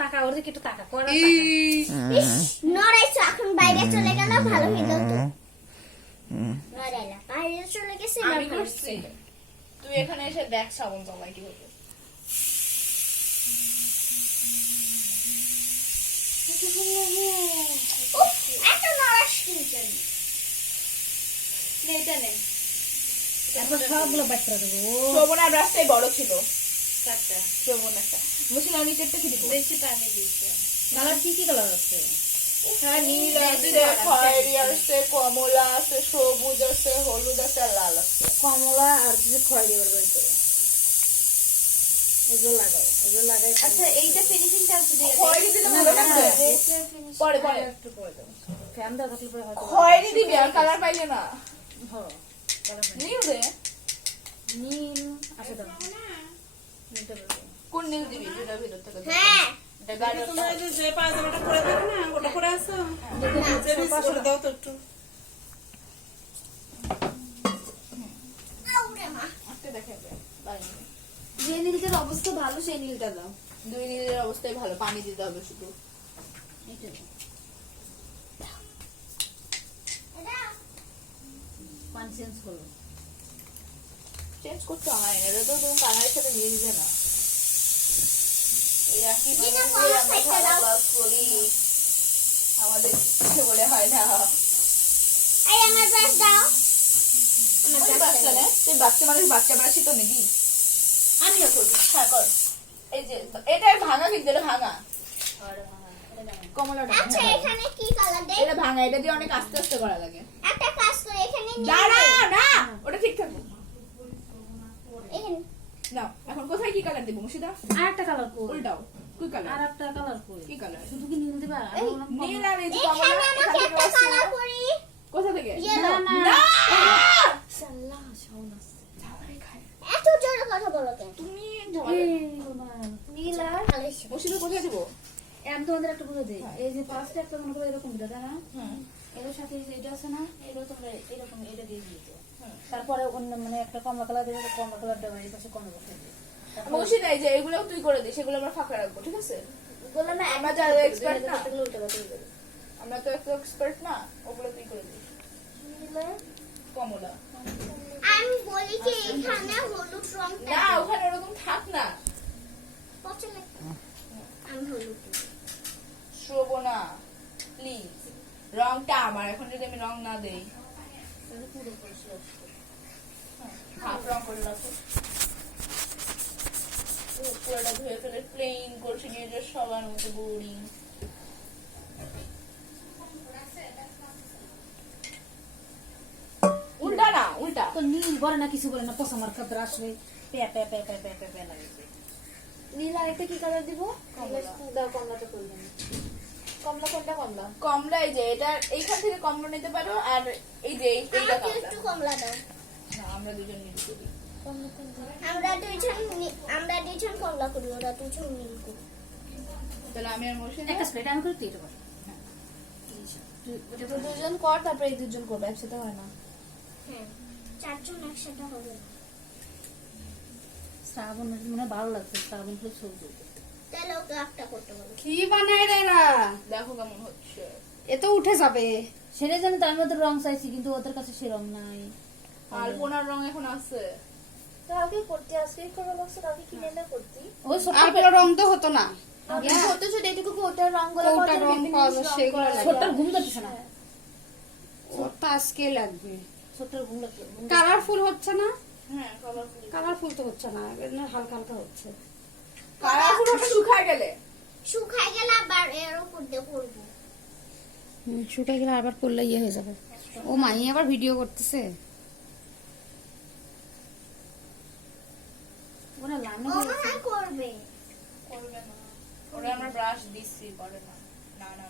টাকা ওরে একটু টাকা করে নড়াইছো এখন বাইরে চলে গেল ভালো হইল তো নড়াইলা বাইরে চলে গেছে আমি করছি তুই এখানে এসে দেখ সাবন জমাই কি হবে এত নড়াস কিন্তু এটা নে তারপর সবগুলো বাইক করে দেবো শোভনার ব্রাশটাই বড় ছিল চারটা শোভনাটা মুসিনা নিচেরটা কি দিব বেশি পানি দিচ্ছে কালার কি কালার আছে হ্যাঁ নীল আছে খয়েরি আছে কমলা আছে সবুজ আছে হলুদ আছে আর লাল আছে কমলা আর কিছু খয়েরি বের করে এগুলো লাগাই আচ্ছা এইটা ফিনিশিং টাচ দিয়ে খয়েরি দিলে ভালো লাগবে পরে পরে একটু করে দাও ফ্যান দাও থাকলে পরে হয়তো খয়েরি দিবি আর কালার পাইলে না হ্যাঁ নীল দে নীল আছে দাও নীলটা বের করো। কোন নীল দিবি যেটা ভিতর থেকে হ্যাঁ এটা গাঢ় তোমরা এই যে পায়জামাটা পরে দেবে না ওটা পরে আসো যে বিস করে দাও তো একটু আউরে মা একটা দেখাবে বাইরে যে নীলটার অবস্থা ভালো সেই নীলটা দাও। দুই নীলের অবস্থায় ভালো পানি দিতে হবে শুধু এইটা দাও। এটা পানি চেঞ্জ করো চেঞ্জ করতে হয় না এটা তো তুমি কালারের সাথে মিলবে না এই একই এটা জিনিস দিয়ে কলা আমরা খাইতে দাও। ক্লাস করি আমাদের কিছু বলে হয় না এই আমার ব্রাশ দাও আমার তুই ব্রাশ বাচ্চা না তুই বাচ্চা মানুষ বাচ্চা ব্রাশই তো নাকি আমিও করবি হ্যাঁ কর এই যে এটা ভাঙা কিন্তু এটা ভাঙা কমলাটা আচ্ছা এখানে কি কালার দেই এটা ভাঙা এটা দিয়ে অনেক আস্তে আস্তে করা লাগে একটা কাজ করে এখানে নিয়ে দাঁড়া না ওটা ঠিক থাকবে এখানে না এখন কোথায় কি কালার দেবো মুর্শিদা আর একটা কালার কই উল্টাও কি কালার আর একটা কালার কই কি কালার শুধু কি নীল দিবা এই নীল আর এই যে এখানে কমলা আমাকে একটা কালার করি কোথা থেকে ইয়েলো না সাল্লাহ শাওন আছে এত জোরে কথা বলো কেন তুমি নীল আর কালো মুর্শিদা কোথায় দেবো আমি তোমাদের একটা বুঝে দিই এই যে পাঁচটা একটা মনে করো এরকম দিটা তাই না হুম এর সাথে এটা আছে না এগুলো তোমরা এরকম এটা দিয়ে দিতে তারপরে অন্য মানে একটা কমলা কালার দিয়ে কমলা কালারটা এই পাশে কমলা বসে দিই মুর্শিদা এই যে এগুলো তুই করে দিস সেগুলো আমরা ফাঁকা রাখবো ঠিক আছে বলো না আমরা যারা এক্সপার্ট না উল্টা পাল্টা দিয়ে দেবো। আমরা তো একটু এক্সপার্ট না ওগুলো তুই করে দিস কমলা আমি বলি কি এখানে হলুদ রংটা না ওখানে ওরকম থাক না পছন্দ আমি হলুদ দেব। শ্রবণা প্লিজ রংটা আমার এখন যদি আমি রং না দেই তাহলে পুরো পরিষ্কার হাফ রং করে রাখো পুরোটা ধুয়ে ফেলে প্লেন করছি নিয়ে যে সবার মতো বোরিং উল্টা না উল্টা তো নীল বলে না কিছু বলে না পচা মার খাদ্য আসবে pay pay pay pay pay pay pay লাগে নীল আর একটা কি কালার দিব? কমলা। দাও কমলাটা করে দেন। কমলা কোনটা কমলা? কমলা এই যে এটা এইখান থেকে কমলা নিতে পারো আর এই যে এইটা আমাকে কমলা একটু কমলা দাও না আমরা দুজন মিলে করি কমলা কোনটা? আমরা দুইজন কমলা করি ওরা দুজন নীল করি তাহলে আমি আর মশিন একটা স্প্রেড আমি করে তুই এটা কর এটা তো দুজন কর তারপরে এই দুজন করবে একসাথে হয় না। হ্যাঁ চারজন একসাথে হবে না শ্রাবণ মনে হয় ভালো লাগছে শ্রাবণ খুব ছবি তুলতে। তাহলে ওকে একটা করতে বলো কি বানায় রে না দেখো কেমন হচ্ছে এ তো উঠে যাবে সেটাই জানি তার মধ্যে রং চাইছি কিন্তু ওদের কাছে সে রং নাই আলপনার রং এখন আছে কালকে করতে আজকেই করবে লাগছে কালকে কিনে না করতে। ওই ছোট আর কোনো রং তো হতো না আমি ছোট ছোট এটুকু ওটার রং গুলো ওটার রং পাওয়া যায়, সেগুলো লাগে। ছোটটার ঘুম ধরতেছে না ওর তো আজকে লাগবে ছোটটার ঘুম লাগছে কালারফুল হচ্ছে না হ্যাঁ কালারফুল কালারফুল তো হচ্ছে না এমনি হালকা হালকা হচ্ছে কালারফুল ওটা শুকায় গেলে শুকাই গেলে আবার এর উপর দিয়ে করবো শুকিয়ে গেলে আবার করলে ইয়ে হয়ে যাবে ও মাই আবার ভিডিও করতেছে ওরা লাইনে ও মনে হয় করবে করবে না ওরা আমরা ব্রাশ দিচ্ছি করে না না না